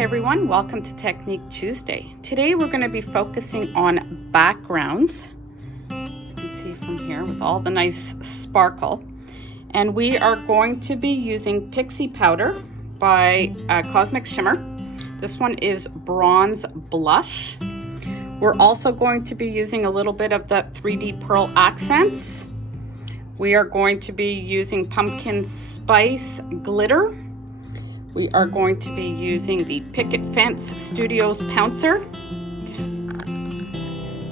Hi everyone, welcome to Technique Tuesday. Today we're going to be focusing on backgrounds, as you can see from here, with all the nice sparkle. And we are going to be using Pixie Powder by Cosmic Shimmer. This one is Bronze Blush. We're also going to be using a little bit of the 3D Pearl Accents. We are going to be using Pumpkin Spice Glitter. We are going to be using the Picket Fence Studios Pouncer.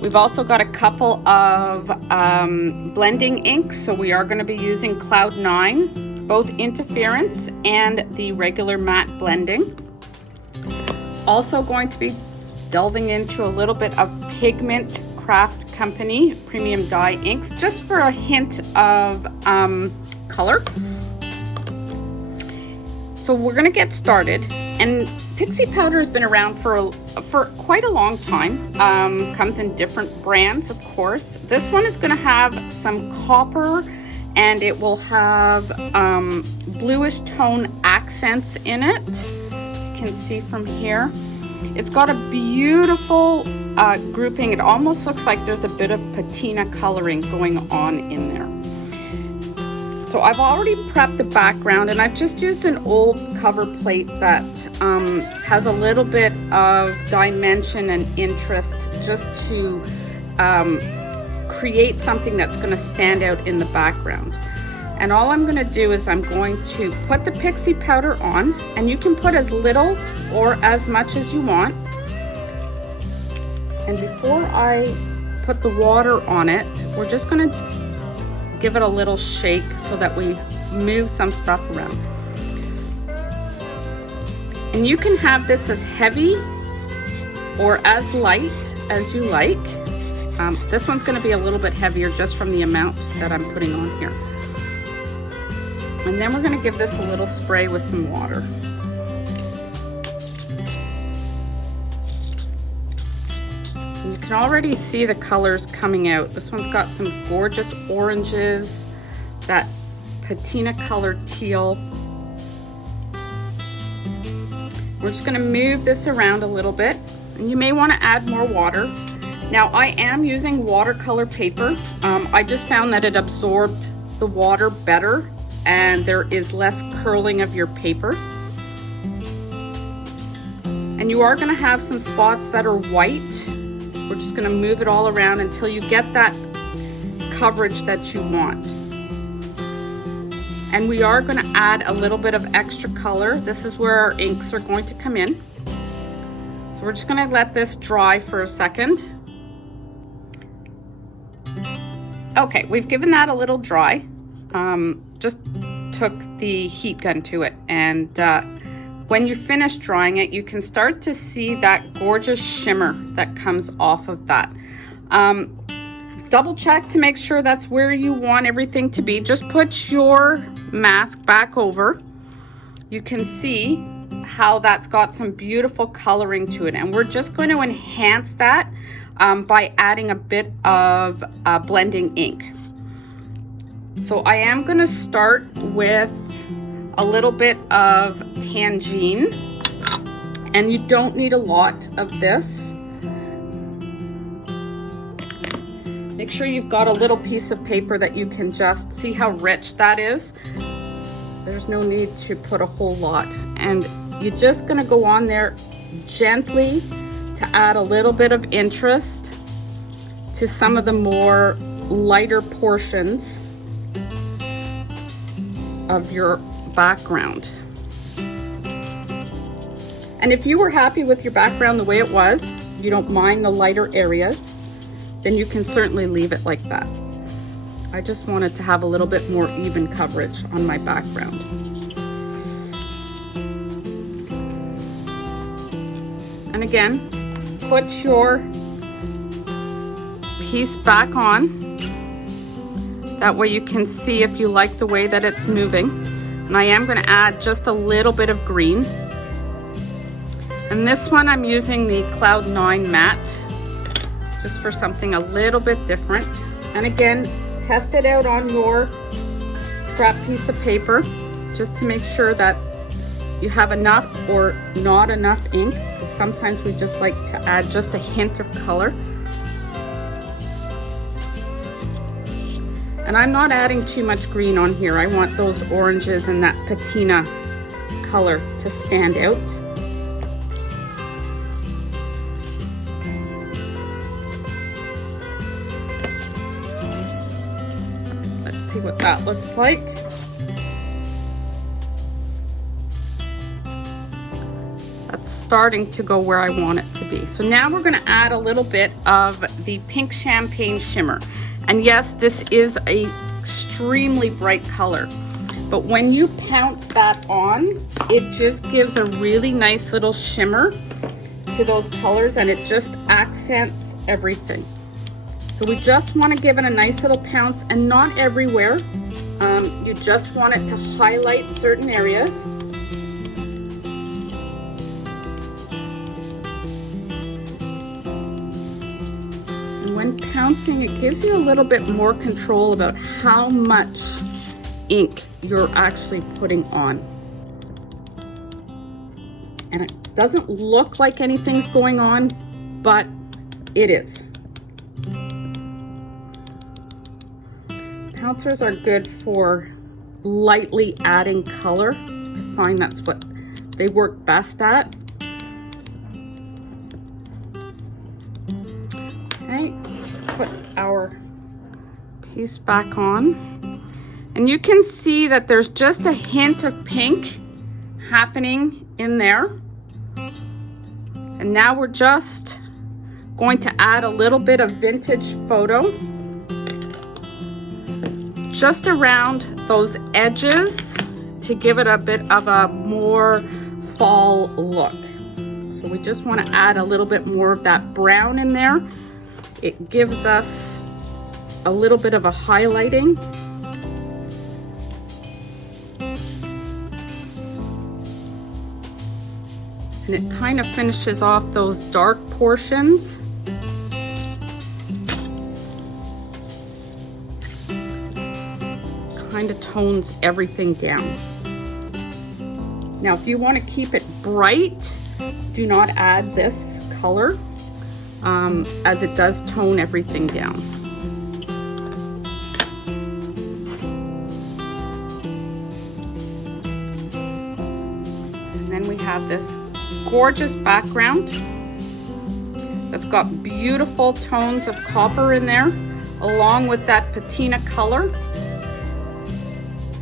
We've also got a couple of blending inks, so we are going to be using Cloud 9, both interference and the regular matte blending. Also going to be delving into a little bit of Pigment Craft Company Premium Dye inks, just for a hint of color. So we're going to get started, and Pixie Powder has been around for quite a long time. Comes in different brands, of course. This one is going to have some copper, and it will have bluish tone accents in it. You can see from here. It's got a beautiful grouping. It almost looks like there's a bit of patina coloring going on in there. So I've already prepped the background, and I've just used an old cover plate that has a little bit of dimension and interest, just to create something that's going to stand out in the background. And all I'm going to do is I'm going to put the Pixie Powder on, and you can put as little or as much as you want. And before I put the water on it, we're just going to give it a little shake so that we move some stuff around. And you can have this as heavy or as light as you like. This one's going to be a little bit heavier just from the amount that I'm putting on here. And then we're going to give this a little spray with some water. You can already see the colors coming out. This one's got some gorgeous oranges, that patina colored teal. We're just going to move this around a little bit, and you may want to add more water. Now I am using watercolor paper. I just found that it absorbed the water better, and there is less curling of your paper. And you are going to have some spots that are white. We're just going to move it all around until you get that coverage that you want. And we are going to add a little bit of extra color. This is where our inks are going to come in. So we're just going to let this dry for a second. Okay, we've given that a little dry. Just took the heat gun to it, and when you finish drying it, you can start to see that gorgeous shimmer that comes off of that. Double check to make sure that's where you want everything to be. Just put your mask back over. You can see how that's got some beautiful coloring to it, and we're just going to enhance that by adding a bit of blending ink. So I am going to start with a little bit of Tangine, and you don't need a lot of this. Make sure you've got a little piece of paper that you can just see how rich that is. There's no need to put a whole lot, and you're just going to go on there gently to add a little bit of interest to some of the more lighter portions of your background. And if you were happy with your background the way it was, you don't mind the lighter areas, then you can certainly leave it like that. I just wanted to have a little bit more even coverage on my background. And again, put your piece back on. That way you can see if you like the way that it's moving. And I am going to add just a little bit of green. And this one I'm using the Cloud 9 matte, just for something a little bit different. And again, test it out on your scrap piece of paper, just to make sure that you have enough or not enough ink. Sometimes we just like to add just a hint of color. And I'm not adding too much green on here. I want those oranges and that patina color to stand out. Let's see what that looks like. That's starting to go where I want it to be. So now we're going to add a little bit of the pink champagne shimmer. And yes, this is a extremely bright color, but when you pounce that on, it just gives a really nice little shimmer to those colors, and it just accents everything. So we just want to give it a nice little pounce, and not everywhere. You just want it to highlight certain areas. When pouncing, it gives you a little bit more control about how much ink you're actually putting on. And it doesn't look like anything's going on, but it is. Pouncers are good for lightly adding color. I find that's what they work best at. Okay, let's put our paste back on. And you can see that there's just a hint of pink happening in there. And now we're just going to add a little bit of vintage photo just around those edges to give it a bit of a more fall look. So we just want to add a little bit more of that brown in there. It gives us a little bit of a highlighting. And it kind of finishes off those dark portions. Kind of tones everything down. Now, if you want to keep it bright, do not add this color. As it does tone everything down. And then we have this gorgeous background that's got beautiful tones of copper in there, along with that patina color.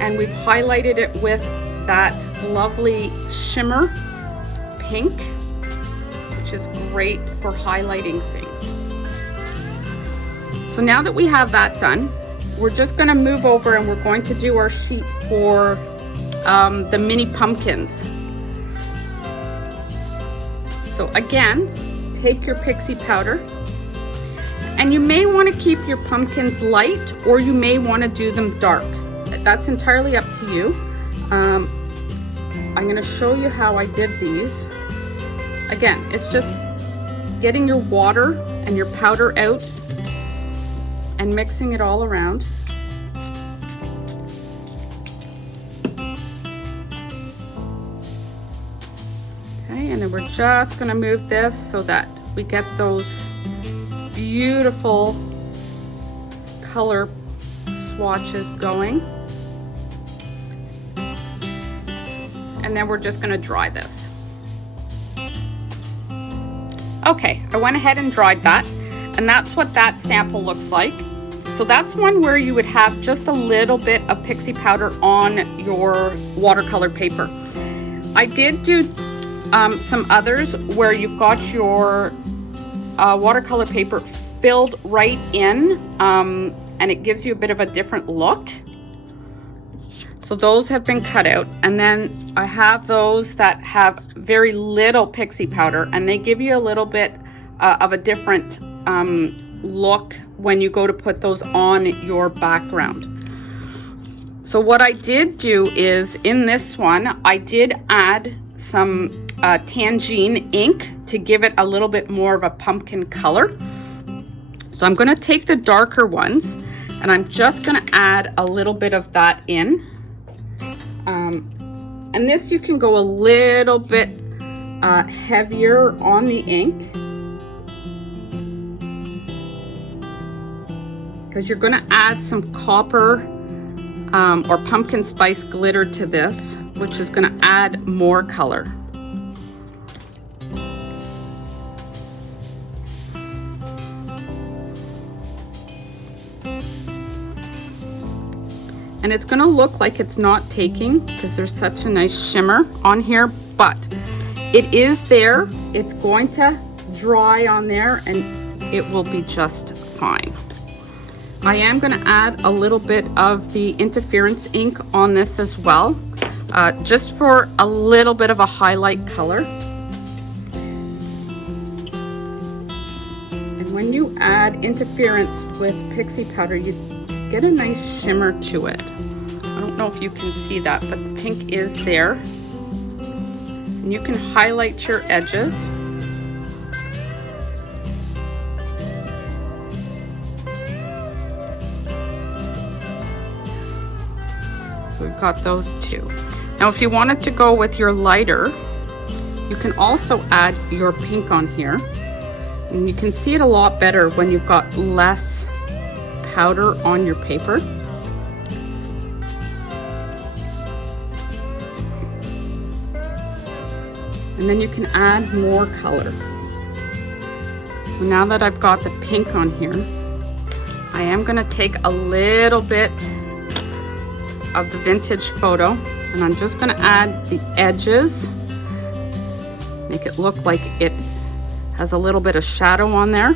And we've highlighted it with that lovely shimmer pink, which is great for highlighting things. So now that we have that done, we're just going to move over and we're going to do our sheet for the mini pumpkins. So again, take your Pixie Powder, and you may want to keep your pumpkins light, or you may want to do them dark. That's entirely up to you. I'm going to show you how I did these. Again, it's just getting your water and your powder out and mixing it all around. Okay, and then we're just going to move this so that we get those beautiful color swatches going. And then we're just going to dry this. Okay, I went ahead and dried that, and that's what that sample looks like. So that's one where you would have just a little bit of Pixie Powder on your watercolor paper. I did do some others where you've got your watercolor paper filled right in, and it gives you a bit of a different look. So those have been cut out, and then I have those that have very little Pixie Powder, and they give you a little bit of a different look when you go to put those on your background. So what I did do is, in this one, I did add some Tangine ink to give it a little bit more of a pumpkin color. So I'm going to take the darker ones, and I'm just going to add a little bit of that in. And this you can go a little bit heavier on the ink, because you're going to add some copper or pumpkin spice glitter to this, which is going to add more color. And it's going to look like it's not taking because there's such a nice shimmer on here, but it is there. It's going to dry on there and it will be just fine. I am going to add a little bit of the interference ink on this as well, just for a little bit of a highlight color. And when you add interference with Pixie Powder, you get a nice shimmer to it. I don't know if you can see that, but the pink is there. And you can highlight your edges. We've got those two. Now if you wanted to go with your lighter, you can also add your pink on here. And you can see it a lot better when you've got less powder on your paper. And then you can add more color. So now that I've got the pink on here, I am going to take a little bit of the vintage photo and I'm just going to add the edges, make it look like it has a little bit of shadow on there.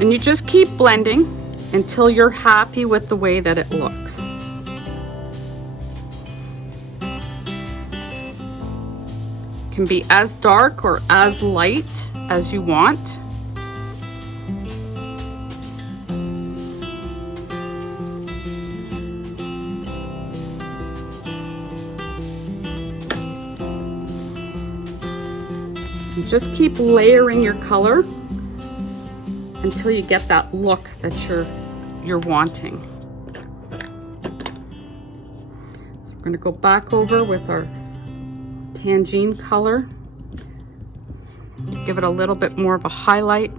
And you just keep blending until you're happy with the way that it looks. It can be as dark or as light as you want. You just keep layering your color until you get that look that you're wanting. So we're going to go back over with our tangine color, give it a little bit more of a highlight.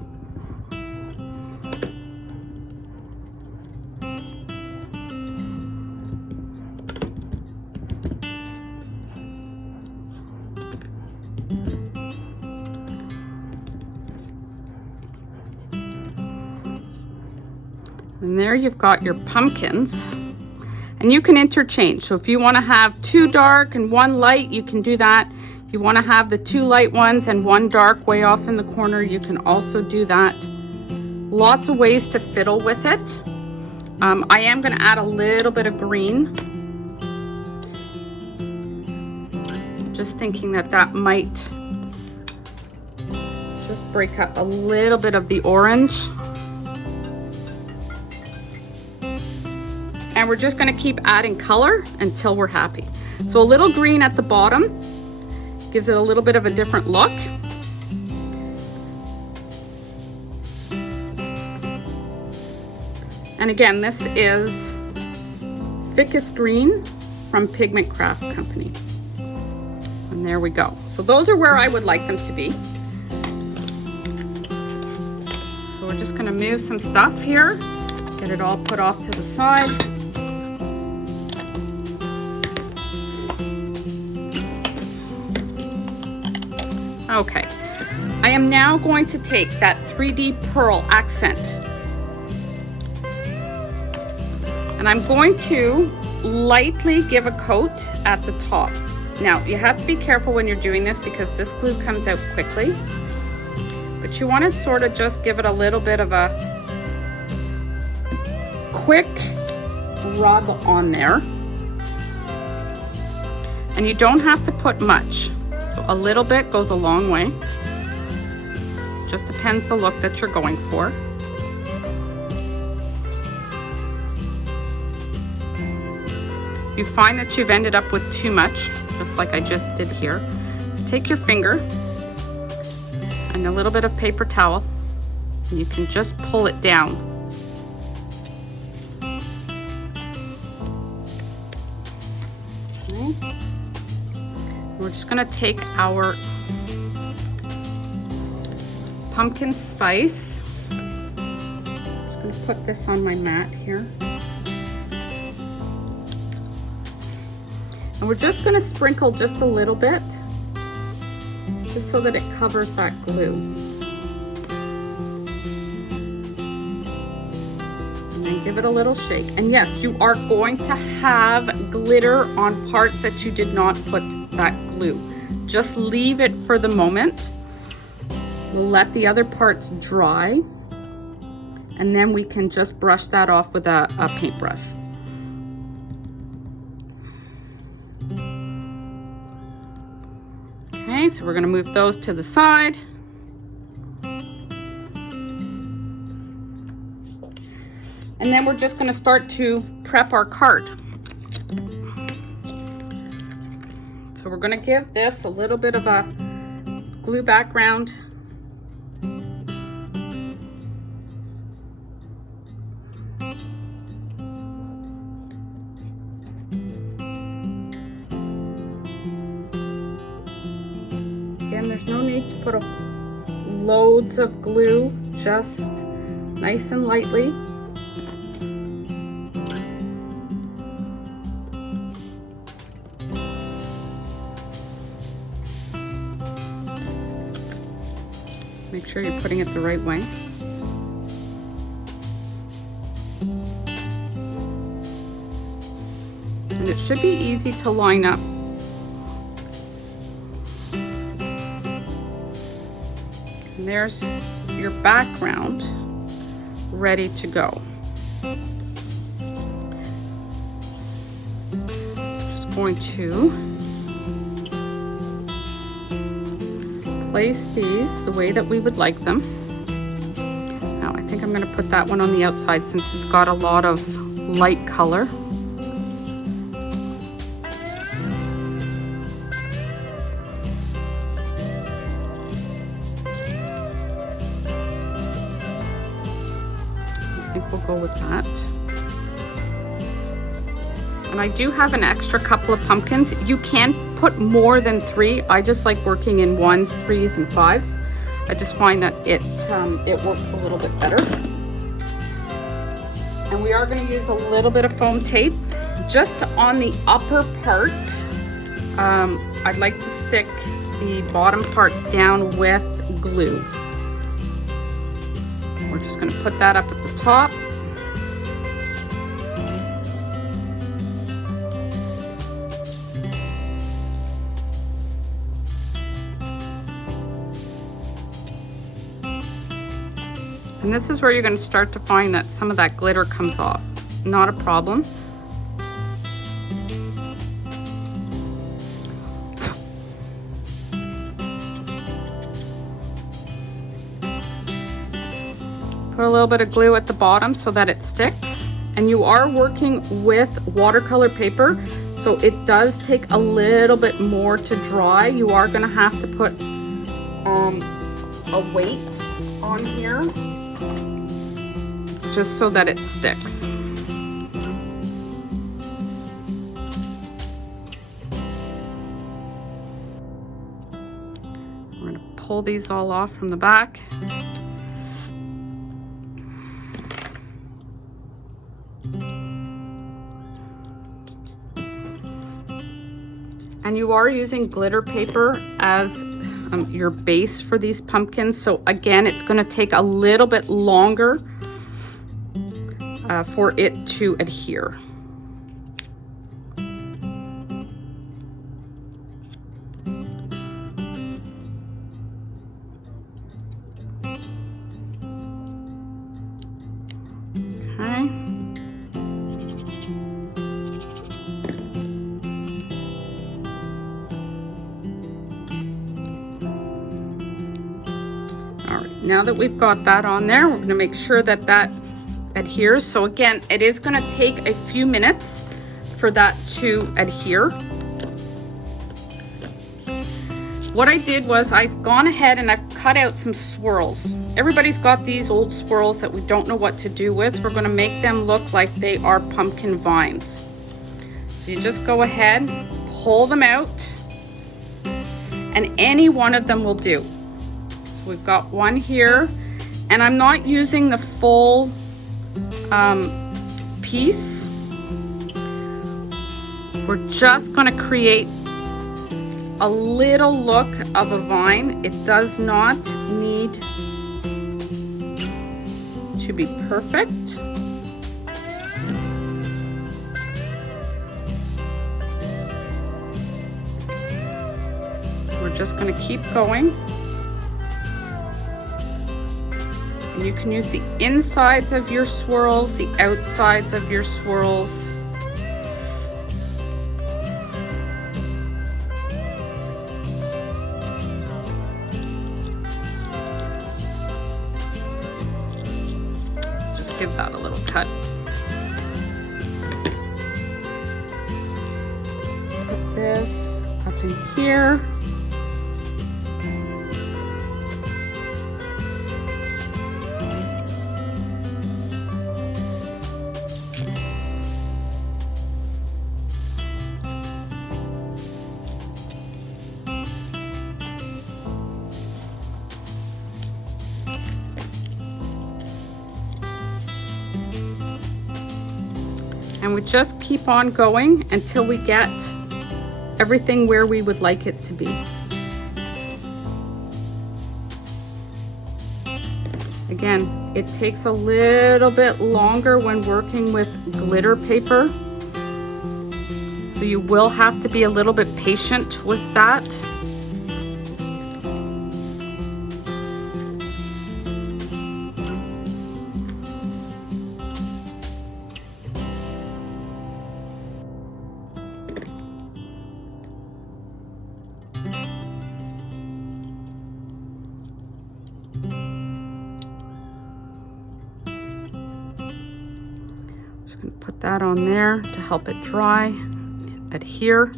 And there you've got your pumpkins, and you can interchange. So if you want to have two dark and one light, you can do that. If you want to have the two light ones and one dark way off in the corner, you can also do that. Lots of ways to fiddle with it. I am going to add a little bit of green. Just thinking that that might just break up a little bit of the orange. And we're just going to keep adding color until we're happy. So a little green at the bottom gives it a little bit of a different look. And again, this is Thickest Green from Pigment Craft Company. And there we go. So those are where I would like them to be. So we're just going to move some stuff here, get it all put off to the side. Okay, I am now going to take that 3D pearl accent and I'm going to lightly give a coat at the top. Now you have to be careful when you're doing this because this glue comes out quickly, but you want to sort of just give it a little bit of a quick rub on there, and you don't have to put much. So a little bit goes a long way. Just depends the look that you're going for. If you find that you've ended up with too much, just like I just did here, take your finger and and a little bit of paper towel, and you can just pull it down. Okay. We're just going to take our pumpkin spice. Just going to put this on my mat here. And we're just going to sprinkle just a little bit, just so that it covers that glue. And then give it a little shake. And yes, you are going to have glitter on parts that you did not put that glue. Just leave it for the moment. We'll let the other parts dry, and then we can just brush that off with a paintbrush. Okay, so we're going to move those to the side. And then we're just going to start to prep our card. So we're going to give this a little bit of a glue background. Again, there's no need to put loads of glue, just nice and lightly. Make sure you're putting it the right way. And it should be easy to line up. And there's your background ready to go. Just going to place these the way that we would like them. Now I think I'm going to put that one on the outside since it's got a lot of light color. I think we'll go with that. And I do have an extra couple of pumpkins. You can put more than 3. I just like working in 1s, 3s, and 5s. I just find that it works a little bit better. And we are going to use a little bit of foam tape just on the upper part. I'd like to stick the bottom parts down with glue. We're just going to put that up at the top. And this is where you're going to start to find that some of that glitter comes off. Not a problem. Put a little bit of glue at the bottom so that it sticks. And you are working with watercolor paper, so it does take a little bit more to dry. You are going to have to put a weight on here, just so that it sticks. We're going to pull these all off from the back. And you are using glitter paper as your base for these pumpkins. So again, it's going to take a little bit longer for it to adhere. Okay. All right, now that we've got that on there, we're going to make sure that that adheres. So again, it is going to take a few minutes for that to adhere. what I did was I've gone ahead and I've cut out some swirls. Everybody's got these old swirls that we don't know what to do with. We're going to make them look like they are pumpkin vines. So you just go ahead, pull them out, and any one of them will do. So we've got one here, and I'm not using the full piece. We're just going to create a little look of a vine. It does not need to be perfect. We're just going to keep going. And you can use the insides of your swirls, the outsides of your swirls. Give that a little cut. Put this up in here. And we just keep on going until we get everything where we would like it to be. Again, it takes a little bit longer when working with glitter paper, so you will have to be a little bit patient with that. Put that on there to help it dry, adhere.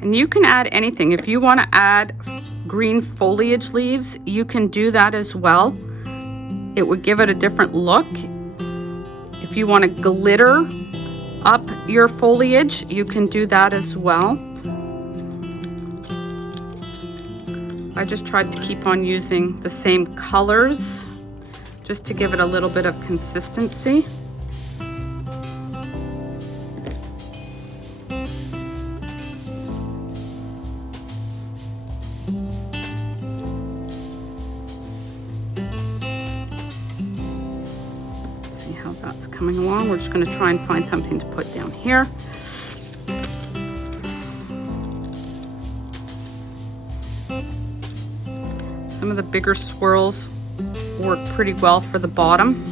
And you can add anything. If you want to add green foliage leaves, you can do that as well. It would give it a different look. If you want to glitter up your foliage, you can do that as well. I just tried to keep on using the same colors just to give it a little bit of consistency. How that's coming along. We're just going to try and find something to put down here. Some of the bigger swirls work pretty well for the bottom.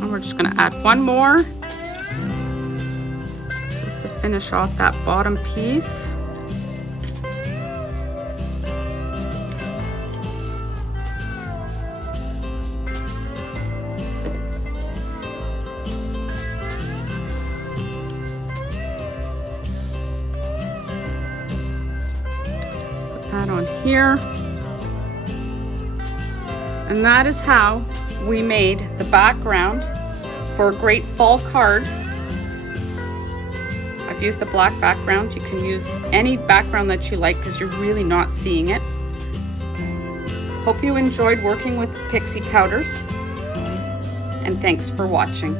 And we're just going to add one more to finish off that bottom piece. Put that on here. And that is how we made the background for a great fall card. I've used a black background. You can use any background that you like because you're really not seeing it. Hope you enjoyed working with Pixie Powders, and thanks for watching.